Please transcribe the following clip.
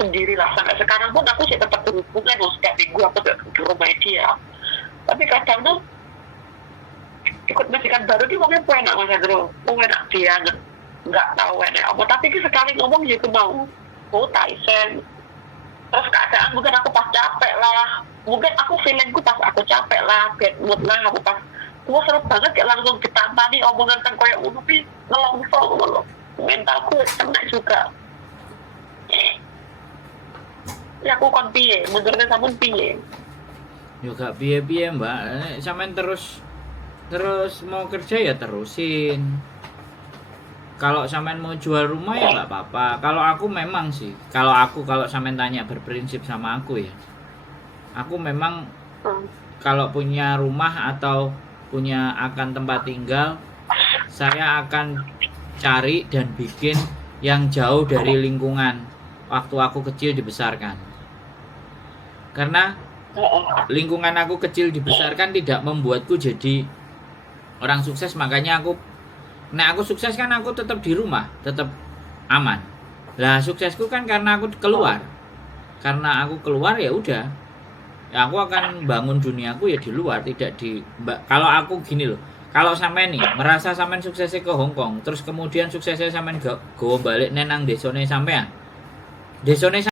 sendiri lah. Sampai sekarang pun aku sih tetap berhubungan loh, setiap minggu aku di rumah dia. Tapi kadang tuh ikut majikan baru dia ngomongnya enak Mas Andro, enak dia nggak tahu enak apa, tapi sekali ngomong gitu mau Tyson. Terus keadaan mungkin aku pas capek lah, mungkin aku feelingku pas aku capek lah, bad mood lah, aku pas gue seret banget kayak langsung ditampani omongan kan kayak tapi ngelongsong loh, mentalku kena juga. Ya aku kon piye, menurutnya sampun piye? Yo gak piye-piye Mbak, sampean terus mau kerja ya terusin. Kalau sampean mau jual rumah ya nggak apa-apa. Kalau aku memang sih, kalau sampean tanya berprinsip sama aku ya, aku memang kalau punya rumah atau punya akan tempat tinggal, saya akan cari dan bikin yang jauh dari lingkungan waktu aku kecil dibesarkan. Karena lingkungan aku kecil dibesarkan tidak membuatku jadi orang sukses, makanya aku sukses kan aku tetap di rumah, tetap aman. Lah suksesku kan karena aku keluar. Karena aku keluar ya udah. Ya aku akan bangun duniaku ya di luar, tidak di kalau aku gini loh. Kalau sampean nih merasa sampean suksesnya ke Hong Kong, terus kemudian suksesnya sampean go balik nang desone sampean. Desone